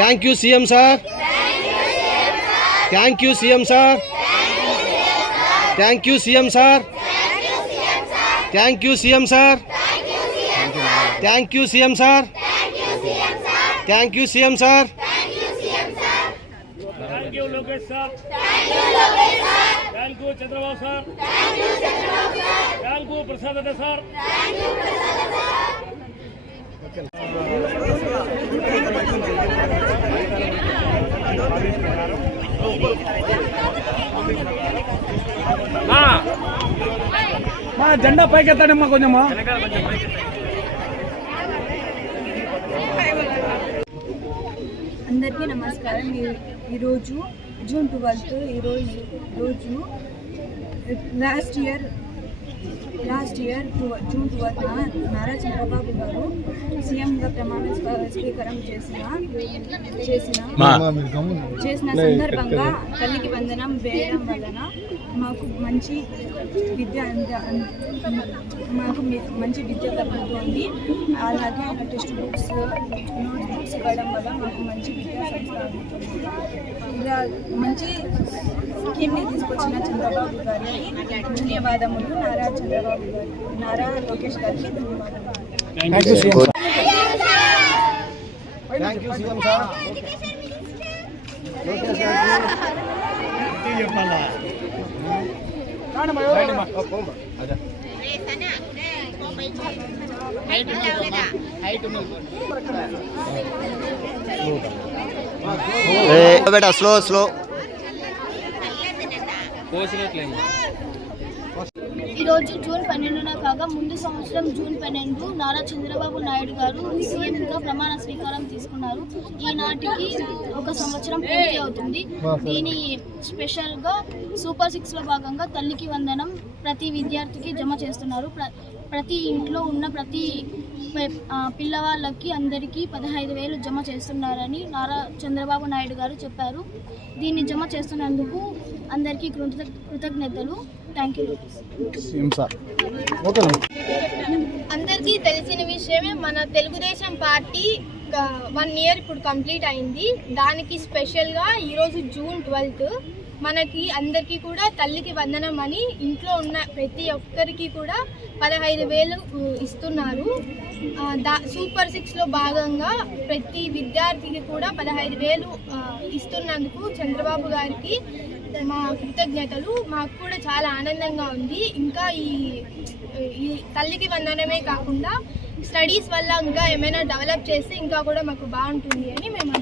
Thank you, CM sir. Thank you, CM sir. Thank you, CM sir. Thank you, CM sir. Thank you, CM sir. Thank you, CM sir. Thank you, Lokesh sir. Thank you, Chandrababu sir. Thank you, Prasad sir. జెండా పైకెత్తాడమ్మా కొంచెమా. అందరికీ నమస్కారం. ఈరోజు June 12 ఈరోజు last year June 12 Nara Chandrababu గారు సీఎంగా ప్రమాణ స్వీకారం చేసిన సందర్భంగా తల్లికి వందనం వేయడం వలన మాకు మంచి విద్య కలుగుతుంది. అలాగే టెక్స్ట్ బుక్స్, నోట్ బుక్స్ ఇవ్వడం వల్ల మాకు మంచి విద్యా సంస్థ అందుతుంది. ఇలా మంచి స్కీమ్ని తీసుకొచ్చిన చంద్రబాబు గారికి ధన్యవాదములు. నారా లోకేష్ గారికి ధన్యవాదాలు. బేటా స్లో ఈరోజు జూన్ 12న కాగా ముందు సంవత్సరం జూన్ 12 నారా చంద్రబాబు నాయుడు గారు సీఎంగా ప్రమాణ స్వీకారం తీసుకున్నారు. ఈనాటికి ఒక సంవత్సరం పూర్తి అవుతుంది. దీని స్పెషల్గా సూపర్ 6లో భాగంగా తల్లికి వందనం ప్రతి విద్యార్థికి జమ చేస్తున్నారు. ప్రతి ఇంట్లో ఉన్న ప్రతి పిల్లవాళ్ళకి అందరికీ 15,000 జమ చేస్తున్నారని నారా చంద్రబాబు నాయుడు గారు చెప్పారు. దీన్ని జమ చేస్తున్నందుకు అందరికీ కృతజ్ఞతలు. Thank you. అందరికీ తెలిసిన విషయమే, మన తెలుగుదేశం పార్టీ 1 year ఇప్పుడు కంప్లీట్ అయింది. దానికి స్పెషల్గా ఈరోజు జూన్ 12 మనకి అందరికీ కూడా తల్లికి వందనం అని ఇంట్లో ఉన్న ప్రతి ఒక్కరికి కూడా 15,000 ఇస్తున్నారు. సూపర్ 6లో భాగంగా ప్రతి విద్యార్థికి కూడా 15,000 ఇస్తున్నందుకు చంద్రబాబు గారికి మా కృతజ్ఞతలు. మాకు కూడా చాలా ఆనందంగా ఉంది. ఇంకా ఈ తల్లికి వందనమే కాకుండా స్టడీస్ వల్ల ఇంకా ఏమైనా డెవలప్ చేస్తే ఇంకా కూడా మాకు బాగుంటుంది అని మేము